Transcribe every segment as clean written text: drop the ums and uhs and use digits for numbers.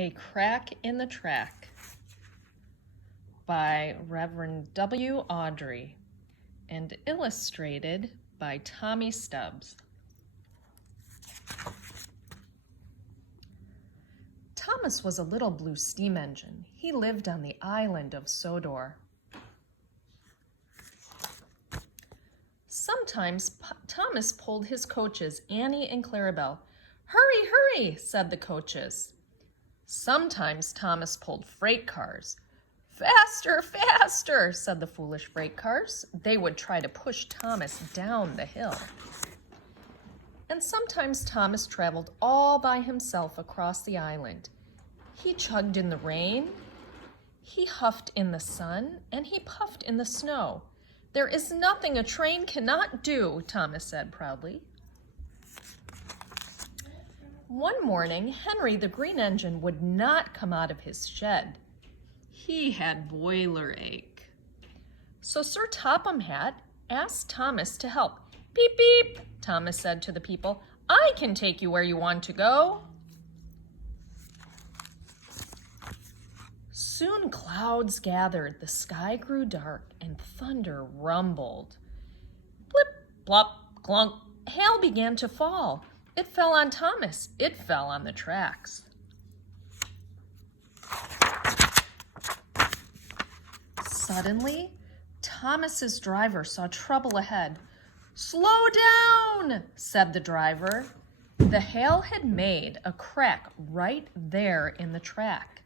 A Crack in the Track by Reverend W. Awdry and illustrated by Tommy Stubbs. Thomas was a little blue steam engine. He lived on the island of Sodor. Sometimes Thomas pulled his coaches, Annie and Clarabelle. "Hurry, hurry," said the coaches. Sometimes Thomas pulled freight cars. "Faster, faster," said the foolish freight cars. They would try to push Thomas down the hill. And sometimes Thomas traveled all by himself across the island. He chugged in the rain, he huffed in the sun, and he puffed in the snow. "There is nothing a train cannot do," Thomas said proudly. One morning, Henry the Green Engine would not come out of his shed. He had boiler ache. So Sir Topham Hatt asked Thomas to help. "Beep, beep," Thomas said to the people. "I can take you where you want to go." Soon clouds gathered, the sky grew dark, and thunder rumbled. Blip, plop, clunk, hail began to fall. It fell on Thomas. It fell on the tracks. Suddenly, Thomas's driver saw trouble ahead. "Slow down," said the driver. The hail had made a crack right there in the track.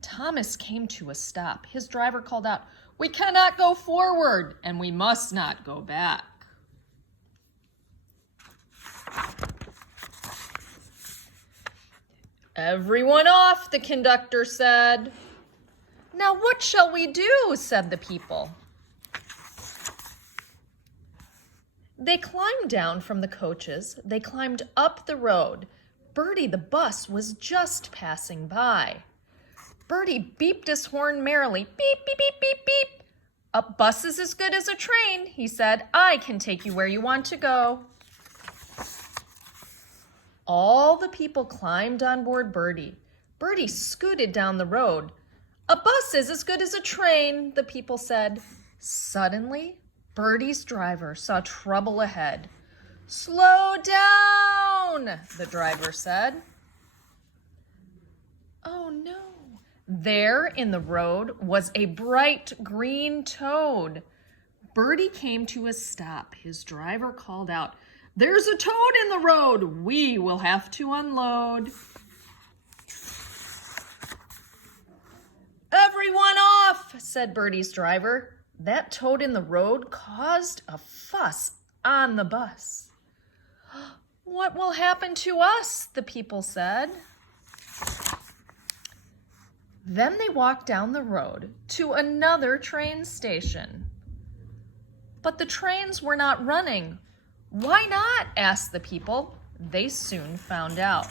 Thomas came to a stop. His driver called out, "We cannot go forward, and we must not go back." "Everyone off," the conductor said. "Now what shall we do?" said the people. They climbed down from the coaches. They climbed up the road. Bertie the bus was just passing by. Bertie beeped his horn merrily. "Beep, beep, beep, beep, beep. A bus is as good as a train," he said. "I can take you where you want to go." All the people climbed on board Bertie. Bertie scooted down the road. "A bus is as good as a train," the people said. Suddenly, Bertie's driver saw trouble ahead. "Slow down," the driver said. Oh no. There in the road was a bright green toad. Bertie came to a stop. His driver called out, "There's a toad in the road. We will have to unload." "Everyone off," said Bertie's driver. That toad in the road caused a fuss on the bus. "What will happen to us?" the people said. Then they walked down the road to another train station. But the trains were not running. "Why not?" asked the people. They soon found out.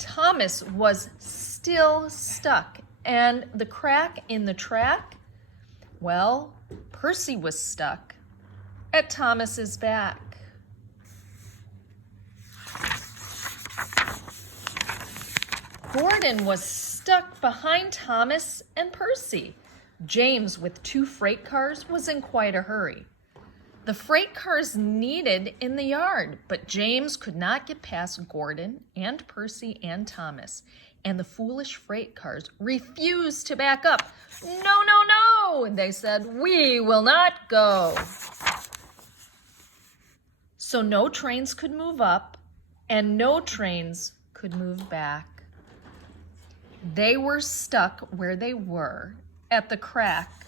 Thomas was still stuck, and the crack in the track, well, Percy was stuck at Thomas's back. Gordon was stuck behind Thomas and Percy. James, with 2 freight cars, was in quite a hurry. The freight cars needed in the yard, but James could not get past Gordon and Percy and Thomas, and the foolish freight cars refused to back up. "No, no, no," they said, "we will not go." So no trains could move up, and no trains could move back. They were stuck where they were, at the crack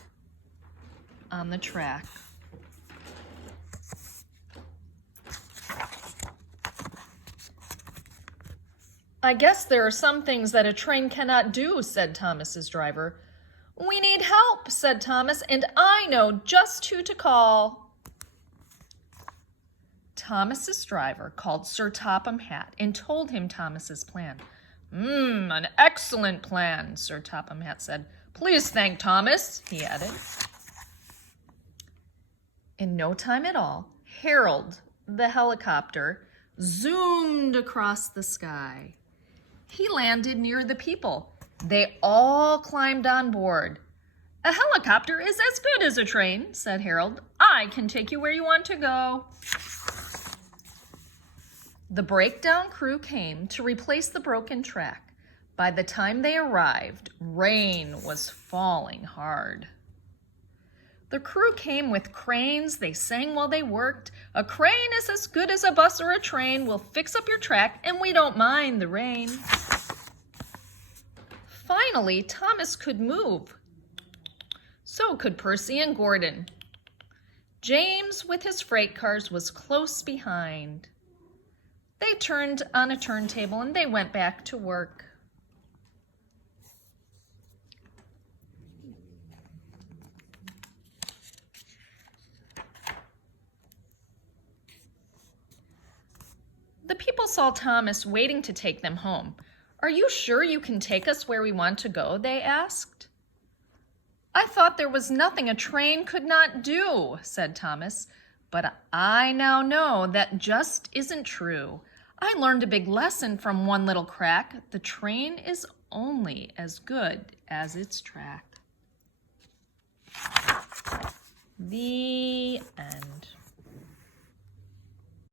on the track. "I guess there are some things that a train cannot do," said Thomas's driver. "We need help," said Thomas, "and I know just who to call." Thomas's driver called Sir Topham Hatt and told him Thomas's plan. An excellent plan," Sir Topham Hatt said. "Please thank Thomas," he added. In no time at all, Harold, the helicopter, zoomed across the sky. He landed near the people. They all climbed on board. "A helicopter is as good as a train," said Harold. "I can take you where you want to go." The breakdown crew came to replace the broken track. By the time they arrived, rain was falling hard. The crew came with cranes. They sang while they worked. "A crane is as good as a bus or a train. We'll fix up your track and we don't mind the rain." Finally, Thomas could move. So could Percy and Gordon. James, with his freight cars, was close behind. They turned on a turntable and they went back to work. The people saw Thomas waiting to take them home. "Are you sure you can take us where we want to go?" they asked. "I thought there was nothing a train could not do," said Thomas. "But I now know that just isn't true. I learned a big lesson from one little crack. The train is only as good as its track." The end.